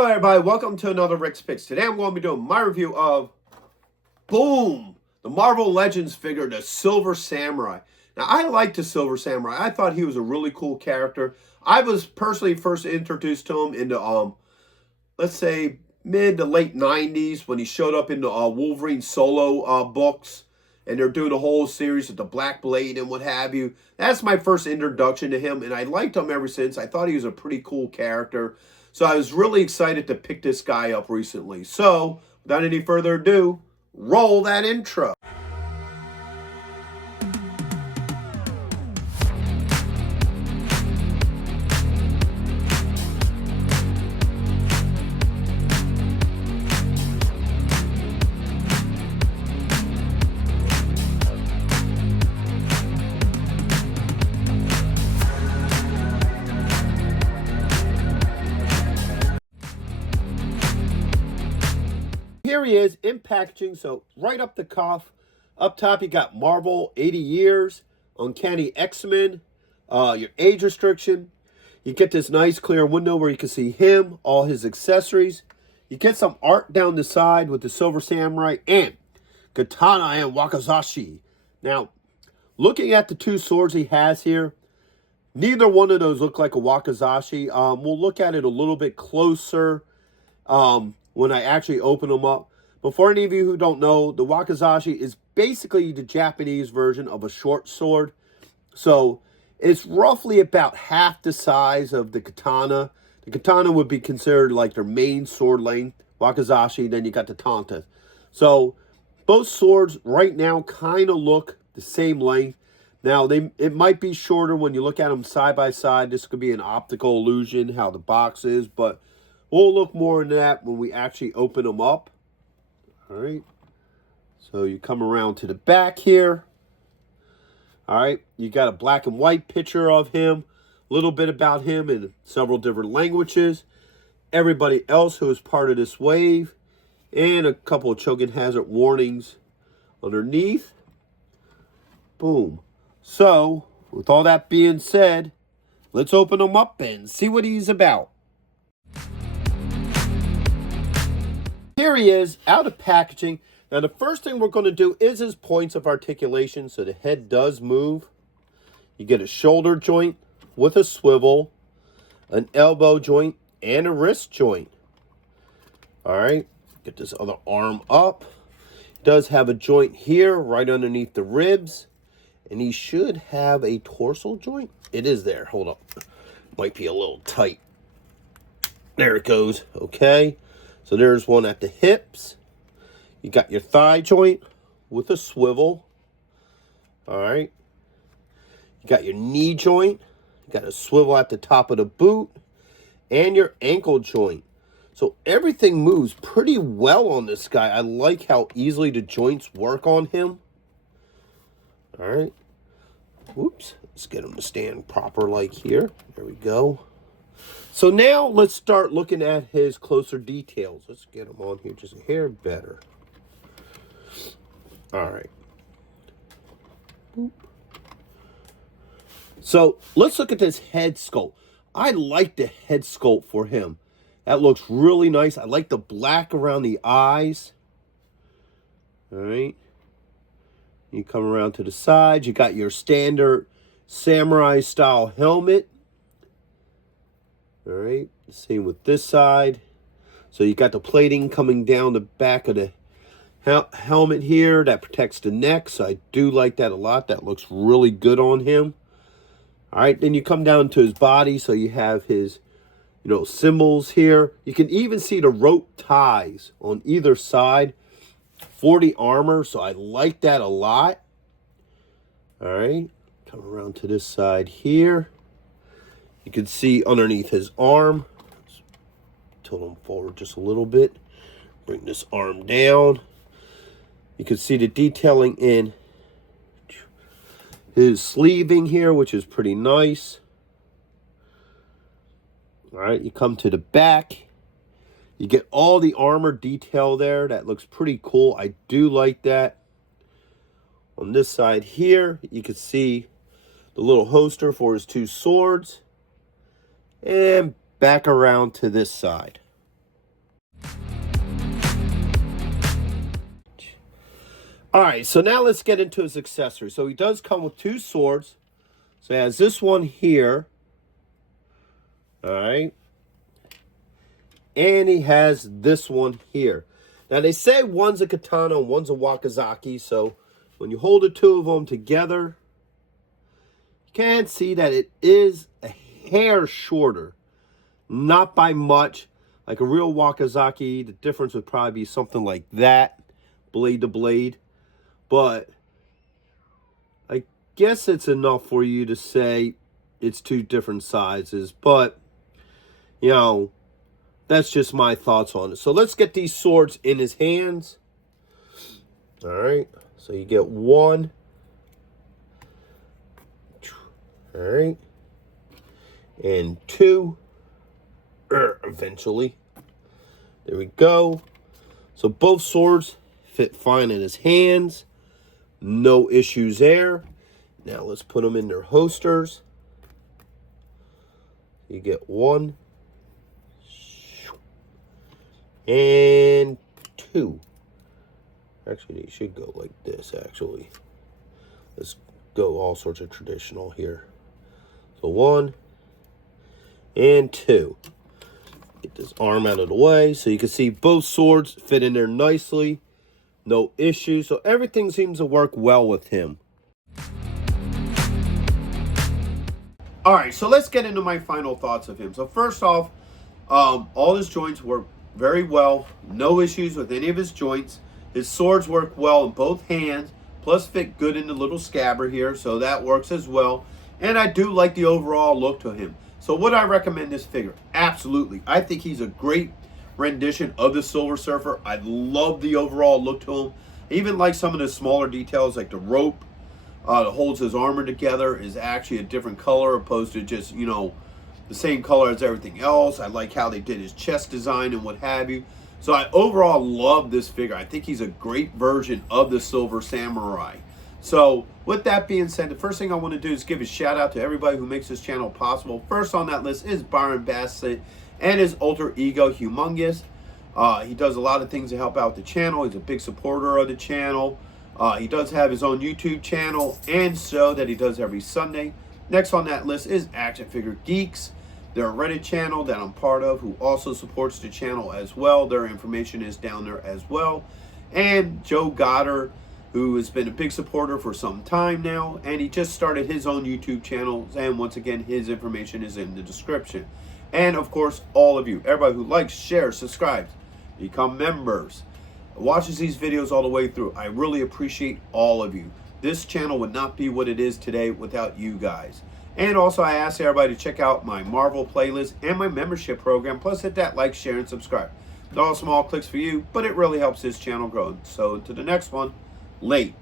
Hello everybody, welcome to another Rick's Picks. Today I'm going to be doing my review of, boom, the Marvel Legends figure, the Silver Samurai. Now I like the Silver Samurai. I thought he was a really cool character. I was personally first introduced to him in the, let's say, mid to late 90s when he showed up in the Wolverine solo books. And they're doing a whole series with the Black Blade and what have you. That's my first introduction to him, and I liked him ever since. I thought he was a pretty cool character. So I was really excited to pick this guy up recently. So, without any further ado, roll that intro. Here he is in packaging, so right up the cuff. Up top you got Marvel 80 years, Uncanny X-Men, your age restriction. You get this nice clear window where you can see him, all his accessories. You get some art down the side with the Silver Samurai and Katana and Wakizashi. Now, looking at the two swords he has here, neither one of those look like a Wakizashi. We'll look at it a little bit closer when I actually open them up. But for any of you who don't know, the Wakizashi is basically the Japanese version of a short sword. So it's roughly about half the size of the katana. The katana would be considered like their main sword length. Wakizashi, then you got the tanta. So both swords right now kind of look the same length. Now, it might be shorter when you look at them side by side. This could be an optical illusion, how the box is, but we'll look more into that when we actually open them up. All right. So you come around to the back here. All right. You got a black and white picture of him. A little bit about him in several different languages. Everybody else who is part of this wave. And a couple of choking hazard warnings underneath. Boom. So, with all that being said, let's open him up and see what he's about. Here he is, out of packaging. Now, the first thing we're going to do is his points of articulation, so the head does move. You get a shoulder joint with a swivel, an elbow joint, and a wrist joint. All right, get this other arm up. It does have a joint here, right underneath the ribs. And he should have a torso joint. It is there. Hold up. Might be a little tight. There it goes. Okay. So there's one at the hips. You got your thigh joint with a swivel. All right. You got your knee joint. You got a swivel at the top of the boot. And your ankle joint. So everything moves pretty well on this guy. I like how easily the joints work on him. All right. Whoops. Let's get him to stand proper like here. There we go. So now let's start looking at his closer details. Let's get him on here just a hair better. All right. Boop. So let's look at this head sculpt. I like the head sculpt for him. That looks really nice. I like the black around the eyes. All right. You come around to the side. You got your standard samurai style helmet. All right, same with this side. So you got the plating coming down the back of the helmet here that protects the neck. So I do like that a lot. That looks really good on him. All right, then you come down to his body. So you have his, symbols here. You can even see the rope ties on either side for the armor. So I like that a lot. All right, come around to this side here. You can see underneath his arm. Tilt him forward just a little bit. Bring this arm down. You can see the detailing in his sleeving here, which is pretty nice. All right, you come to the back. You get all the armor detail there. That looks pretty cool. I do like that. On this side here, you can see the little holster for his two swords. And back around to this side. All right, so now let's get into his accessories. So he does come with 2 swords. So he has this one here. All right. And he has this one here. Now, they say one's a katana and one's a wakazaki. So when you hold the 2 of them together, you can see that it is a hair shorter. Not by much. Like a real wakazaki, the difference would probably be something like that. Blade to blade. But I guess it's enough for you to say it's 2 different sizes. But, you know, that's just my thoughts on it. So let's get these swords in his hands. All right. So you get 1. All right. And 2. Eventually. There we go. So both swords fit fine in his hands. No issues there. Now let's put them in their holsters. You get 1. And 2. Actually, they should go like this, actually. Let's go all sorts of traditional here. So 1 and 2. Get this arm out of the way. So you can see both swords fit in there nicely. No issues. So everything seems to work well with him. All right, so let's get into my final thoughts of him. So first off, all his joints work very well. No issues with any of his joints. His swords work well in both hands, plus fit good in the little scabbard here, so that works as well. And I do like the overall look to him. So would I recommend this figure? Absolutely. I think he's a great rendition of the Silver Surfer. I love the overall look to him. I even like some of the smaller details, like the rope that holds his armor together is actually a different color opposed to just, you know, the same color as everything else. I like how they did his chest design and what have you. So I overall love this figure. I think he's a great version of the Silver Samurai. So with that being said, the first thing I want to do is give a shout out to everybody who makes this channel possible. First on that list is Byron Bassett and his alter ego, Humongous. He does a lot of things to help out the channel. He's a big supporter of the channel. He does have his own YouTube channel and show that he does every Sunday. Next on that list is Action Figure Geeks. They're a Reddit channel that I'm part of who also supports the channel as well. Their information is down there as well. And Joe Goddard, who has been a big supporter for some time now, and he just started his own YouTube channel, and once again, his information is in the description. And of course, all of you, everybody who likes, shares, subscribes, become members, watches these videos all the way through. I really appreciate all of you. This channel would not be what it is today without you guys. And also, I ask everybody to check out my Marvel playlist and my membership program, plus hit that like, share, and subscribe. It's all small clicks for you, but it really helps this channel grow. So, to the next one. Late.